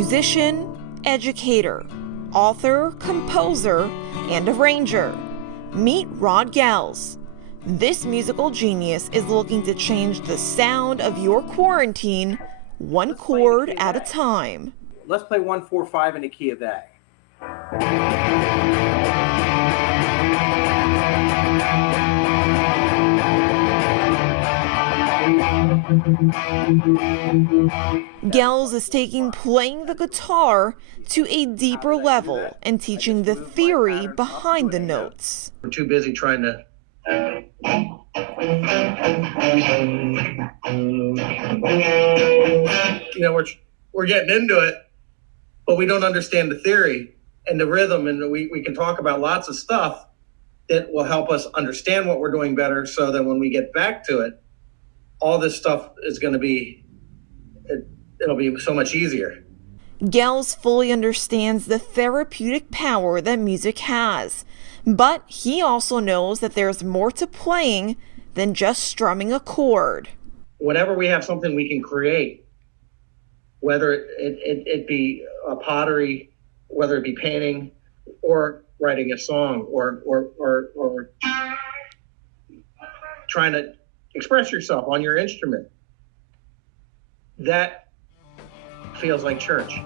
musician, educator, author, composer, and arranger. Meet Rod Gels. This musical genius is looking to change the sound of your quarantine one chord at a time. Let's play 1-4-5 in the key of A. Gels is taking playing the guitar to a deeper level and teaching the theory behind the notes. We're too busy trying to we're getting into it, but we don't understand the theory and the rhythm, and we can talk about lots of stuff that will help us understand what we're doing better, so that when we get back to it, all this stuff is going to be, it'll be so much easier. Gels fully understands the therapeutic power that music has, but he also knows that there's more to playing than just strumming a chord. Whenever we have something we can create, whether it be pottery, whether it be painting, or writing a song, or trying to express yourself on your instrument, that feels like church.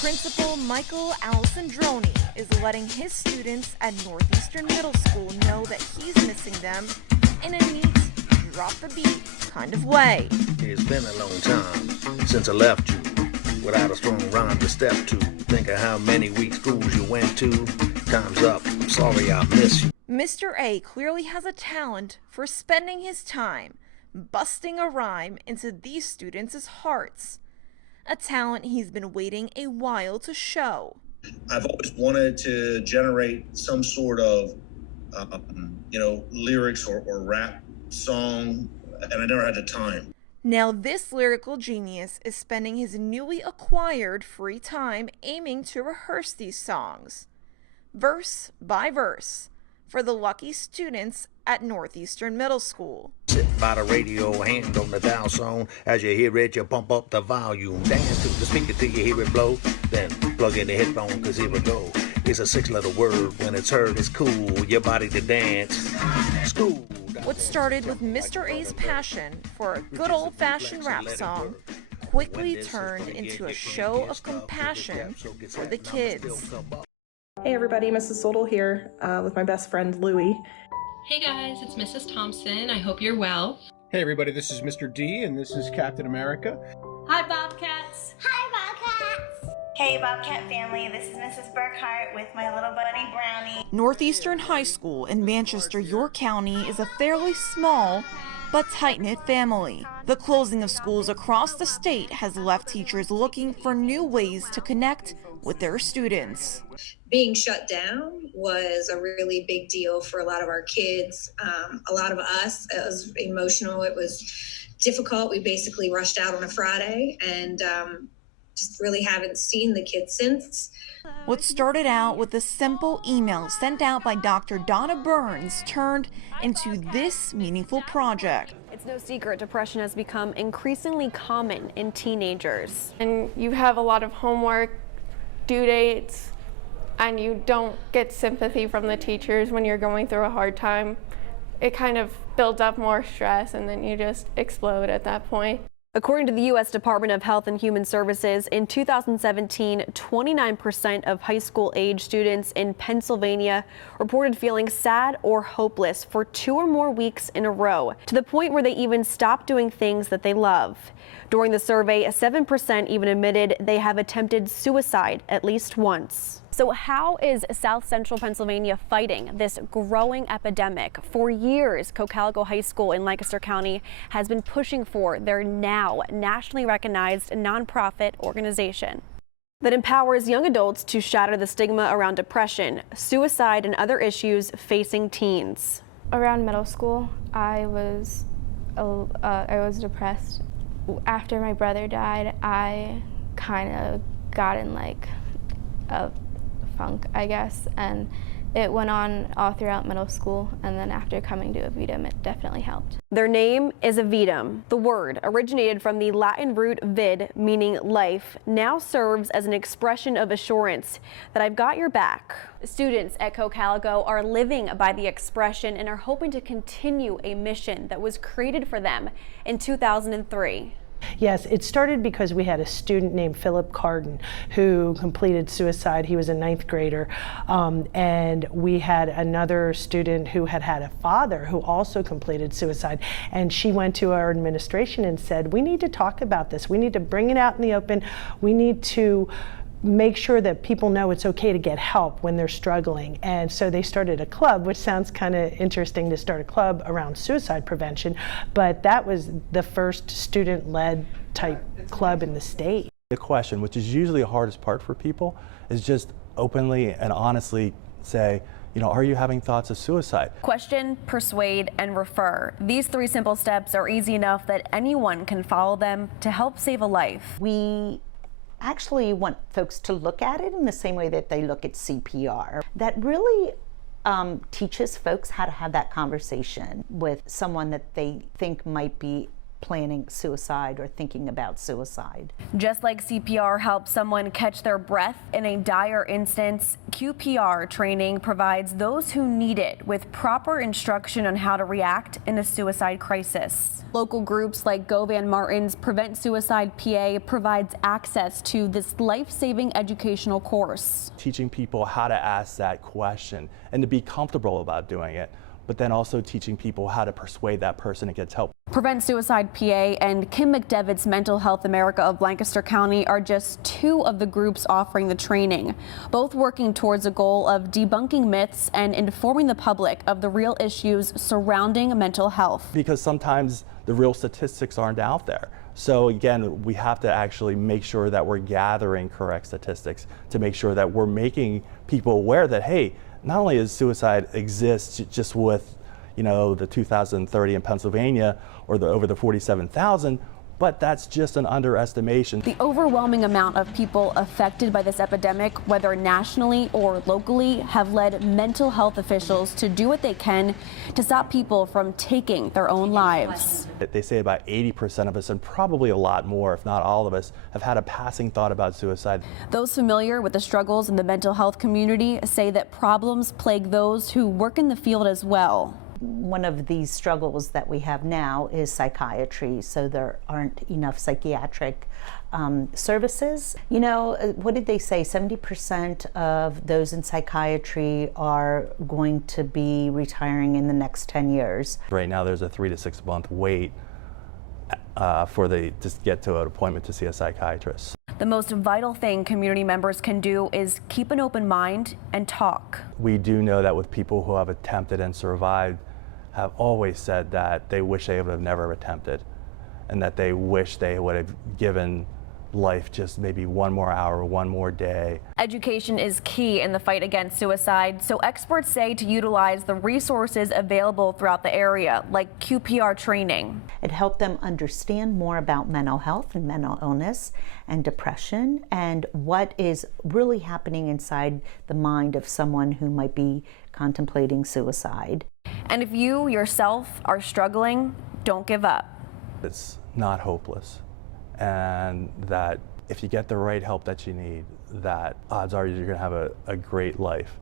Principal Michael Alessandroni is letting his students at Northeastern Middle School know that he's missing them in a neat, drop-the-beat kind of way. It's been a long time since I left you, without a strong rhyme to step to. Think of how many week schools you went to. Time's up. I'm sorry I miss you. Mr. A clearly has a talent for spending his time busting a rhyme into these students' hearts. A talent he's been waiting a while to show. I've always wanted to generate some sort of, lyrics or rap song, and I never had the time. Now this lyrical genius is spending his newly acquired free time aiming to rehearse these songs, verse by verse, for the lucky students at Northeastern Middle School. Sit by the radio, hand on the dial zone. As you hear it, you pump up the volume. Dance to the speaker till you hear it blow. Then plug in the headphone, cause here we go. It's a 6-letter word. When it's heard, it's cool. Your body to dance. School. What started with Mr. A's passion for a good old-fashioned rap song quickly turned into a show of compassion for the kids. Hey everybody, Mrs. Soldel here with my best friend Louie. Hey guys, it's Mrs. Thompson. I hope you're well. Hey everybody, this is Mr. D and this is Captain America. Hi Bobcats. Hi Bobcats. Hey Bobcat family, this is Mrs. Burkhart with my little buddy Brownie. Northeastern High School in Manchester, York County is a fairly small but tight-knit family. The closing of schools across the state has left teachers looking for new ways to connect with their students. Being shut down was a really big deal for a lot of our kids. A lot of us, it was emotional, it was difficult. We basically rushed out on a Friday and just really haven't seen the kids since. What started out with a simple email sent out by Dr. Donna Burns turned into this meaningful project. It's no secret depression has become increasingly common in teenagers. And you have a lot of homework, due dates, and you don't get sympathy from the teachers when you're going through a hard time. It kind of builds up more stress and then you just explode at that point. According to the U.S. Department of Health and Human Services, in 2017, 29% of high school age students in Pennsylvania reported feeling sad or hopeless for 2 or more weeks in a row, to the point where they even stopped doing things that they love. During the survey, 7% even admitted they have attempted suicide at least once. So how is South Central Pennsylvania fighting this growing epidemic? For years, Cocalico High School in Lancaster County has been pushing for their now nationally recognized nonprofit organization that empowers young adults to shatter the stigma around depression, suicide, and other issues facing teens. Around middle school, I was depressed. After my brother died, I kind of got in like a funk, I guess, and It went on all throughout middle school, and then after coming to Avidum, it definitely helped. Their name is Avidum. The word originated from the Latin root vid, meaning life, now serves as an expression of assurance that I've got your back. Students at Cocalico are living by the expression and are hoping to continue a mission that was created for them in 2003. Yes, it started because we had a student named Philip Carden who completed suicide. He was a 9th grader. And we had another student who had a father who also completed suicide. And she went to our administration and said, we need to talk about this. We need to bring it out in the open. We need to make sure that people know it's okay to get help when they're struggling. And so they started a club, which sounds kind of interesting to start a club around suicide prevention, but that was the first student-led type club in the state. The question, which is usually the hardest part for people, is just openly and honestly say, you know, are you having thoughts of suicide? Question, persuade, and refer. These 3 simple steps are easy enough that anyone can follow them to help save a life. We actually want folks to look at it in the same way that they look at CPR. That really teaches folks how to have that conversation with someone that they think might be planning suicide or thinking about suicide. Just like CPR helps someone catch their breath in a dire instance, QPR training provides those who need it with proper instruction on how to react in a suicide crisis. Local groups like Govan Martin's Prevent Suicide PA provides access to this life-saving educational course. Teaching people how to ask that question and to be comfortable about doing it, but then also teaching people how to persuade that person to get help. Prevent Suicide PA and Kim McDevitt's Mental Health America of Lancaster County are just 2 of the groups offering the training, both working towards a goal of debunking myths and informing the public of the real issues surrounding mental health. Because sometimes the real statistics aren't out there. So again, we have to actually make sure that we're gathering correct statistics to make sure that we're making people aware that, hey, not only does suicide exist just with, you know, the 2,030 in Pennsylvania or over the 47,000, but that's just an underestimation. The overwhelming amount of people affected by this epidemic, whether nationally or locally, have led mental health officials to do what they can to stop people from taking their own lives. They say about 80% of us, and probably a lot more, if not all of us, have had a passing thought about suicide. Those familiar with the struggles in the mental health community say that problems plague those who work in the field as well. One of these struggles that we have now is psychiatry, so there aren't enough psychiatric services. You know, what did they say? 70% of those in psychiatry are going to be retiring in the next 10 years. Right now there's a 3 to 6 month wait to get to an appointment to see a psychiatrist. The most vital thing community members can do is keep an open mind and talk. We do know that with people who have attempted and survived, have always said that they wish they would have never attempted and that they wish they would have given life just maybe one more hour, one more day. Education is key in the fight against suicide, so experts say to utilize the resources available throughout the area, like QPR training. It helped them understand more about mental health and mental illness and depression and what is really happening inside the mind of someone who might be contemplating suicide. And if you yourself are struggling, don't give up. It's not hopeless, and that if you get the right help that you need, that odds are you're going to have a great life.